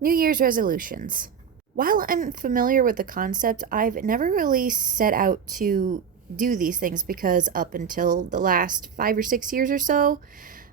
New Year's resolutions. While I'm familiar with the concept, I've never really set out to do these things because up until the last 5 or 6 years or so,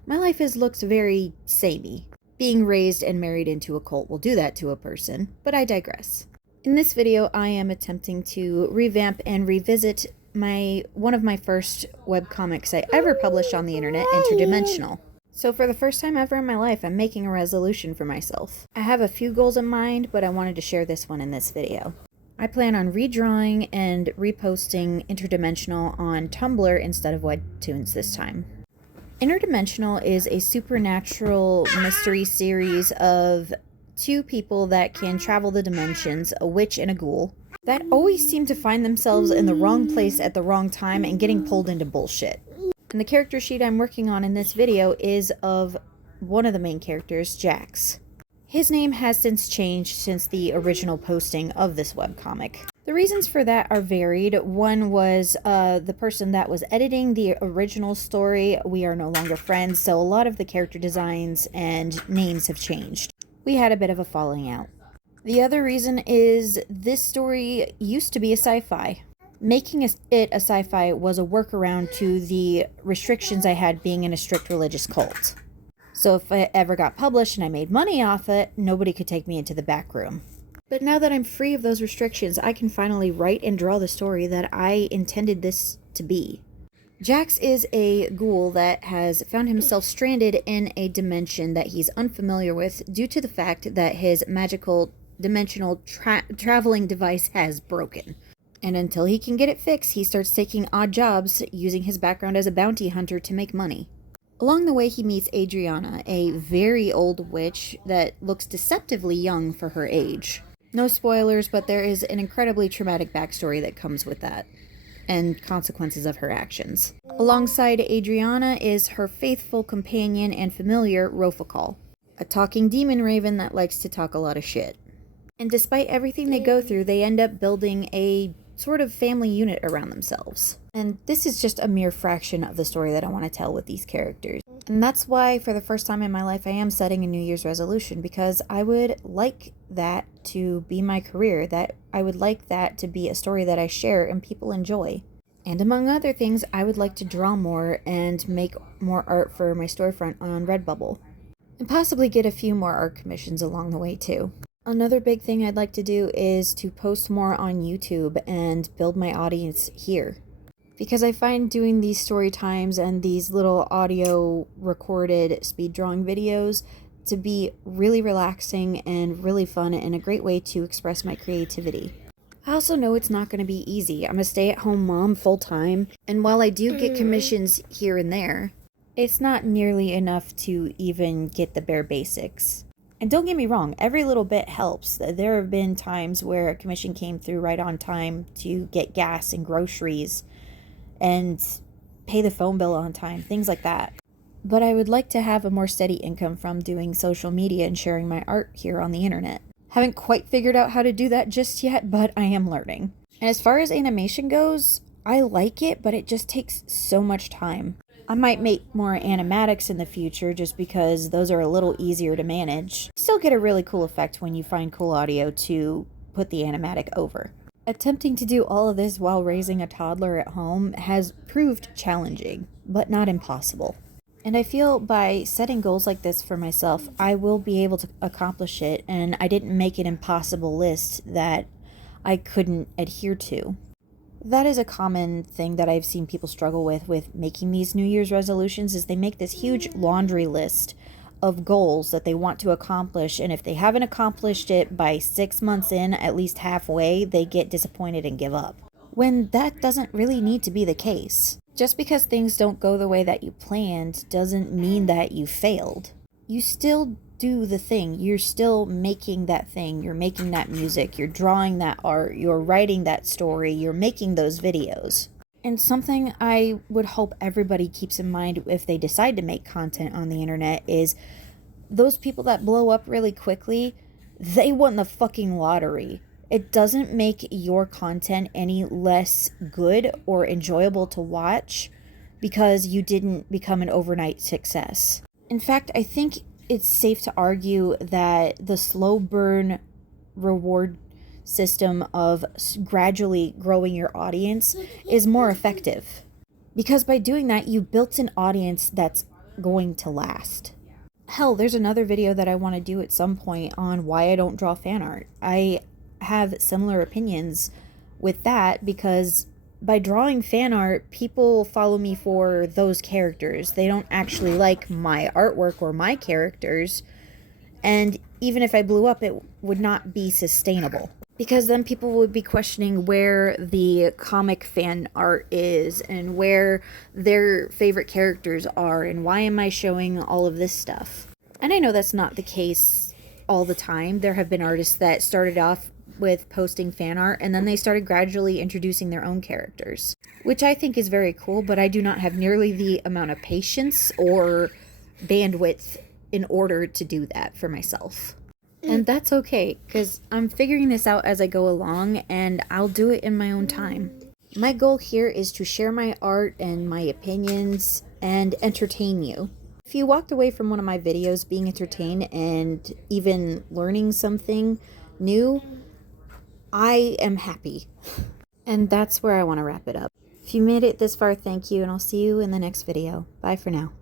my life has looked very samey. Being raised and married into a cult will do that to a person, but I digress. In this video, I am attempting to revamp and revisit one of my first webcomics I ever published on the internet, Interdimensional. So for the first time ever in my life, I'm making a resolution for myself. I have a few goals in mind, but I wanted to share this one in this video. I plan on redrawing and reposting Interdimensional on Tumblr instead of Webtoons this time. Interdimensional is a supernatural mystery series of two people that can travel the dimensions, a witch and a ghoul, that always seem to find themselves in the wrong place at the wrong time and getting pulled into bullshit. And the character sheet I'm working on in this video is of one of the main characters, Jax. His name has since changed since the original posting of this webcomic. The reasons for that are varied. One was the person that was editing the original story. We are no longer friends, so a lot of the character designs and names have changed. We had a bit of a falling out. The other reason is this story used to be a sci-fi. Making it a sci-fi was a workaround to the restrictions I had being in a strict religious cult. So if it ever got published and I made money off it, nobody could take me into the back room. But now that I'm free of those restrictions, I can finally write and draw the story that I intended this to be. Jax is a ghoul that has found himself stranded in a dimension that he's unfamiliar with due to the fact that his magical dimensional traveling device has broken. And until he can get it fixed, he starts taking odd jobs using his background as a bounty hunter to make money. Along the way, he meets Adriana, a very old witch that looks deceptively young for her age. No spoilers, but there is an incredibly traumatic backstory that comes with that, and consequences of her actions. Alongside Adriana is her faithful companion and familiar, Rofakal, a talking demon raven that likes to talk a lot of shit. And despite everything they go through, they end up building a sort of family unit around themselves. And this is just a mere fraction of the story that I want to tell with these characters. And that's why, for the first time in my life, I am setting a New Year's resolution, because I would like that to be my career, that I would like that to be a story that I share and people enjoy. And among other things, I would like to draw more and make more art for my storefront on Redbubble. And possibly get a few more art commissions along the way too. Another big thing I'd like to do is to post more on YouTube and build my audience here. Because I find doing these story times and these little audio recorded speed drawing videos to be really relaxing and really fun and a great way to express my creativity. I also know it's not going to be easy. I'm a stay-at-home mom full-time, and while I do get commissions here and there, it's not nearly enough to even get the bare basics. And don't get me wrong, every little bit helps. There have been times where a commission came through right on time to get gas and groceries and pay the phone bill on time, things like that. But I would like to have a more steady income from doing social media and sharing my art here on the internet. Haven't quite figured out how to do that just yet, but I am learning. And as far as animation goes, I like it, but it just takes so much time. I might make more animatics in the future just because those are a little easier to manage. Still get a really cool effect when you find cool audio to put the animatic over. Attempting to do all of this while raising a toddler at home has proved challenging, but not impossible. And I feel by setting goals like this for myself, I will be able to accomplish it, and I didn't make an impossible list that I couldn't adhere to. That is a common thing that I've seen people struggle with making these New Year's resolutions, is they make this huge laundry list of goals that they want to accomplish, and if they haven't accomplished it by 6 months in, at least halfway, they get disappointed and give up. When that doesn't really need to be the case. Just because things don't go the way that you planned doesn't mean that you failed. You still do the thing. You're still making that thing. You're making that music. You're drawing that art. You're writing that story. You're making those videos. And something I would hope everybody keeps in mind if they decide to make content on the internet is those people that blow up really quickly, they won the fucking lottery. It doesn't make your content any less good or enjoyable to watch because you didn't become an overnight success. In fact, I think it's safe to argue that the slow burn reward system of gradually growing your audience is more effective. Because by doing that, you built an audience that's going to last. Hell, there's another video that I want to do at some point on why I don't draw fan art. I have similar opinions with that because by drawing fan art, people follow me for those characters. They don't actually like my artwork or my characters. And even if I blew up, it would not be sustainable. Because then people would be questioning where the comic fan art is and where their favorite characters are and why am I showing all of this stuff. And I know that's not the case all the time. There have been artists that started off with posting fan art and then they started gradually introducing their own characters, which I think is very cool, but I do not have nearly the amount of patience or bandwidth in order to do that for myself. And that's okay, because I'm figuring this out as I go along, and I'll do it in my own time. My goal here is to share my art and my opinions and entertain you. If you walked away from one of my videos being entertained and even learning something new, I am happy. And that's where I want to wrap it up. If you made it this far, thank you, and I'll see you in the next video. Bye for now.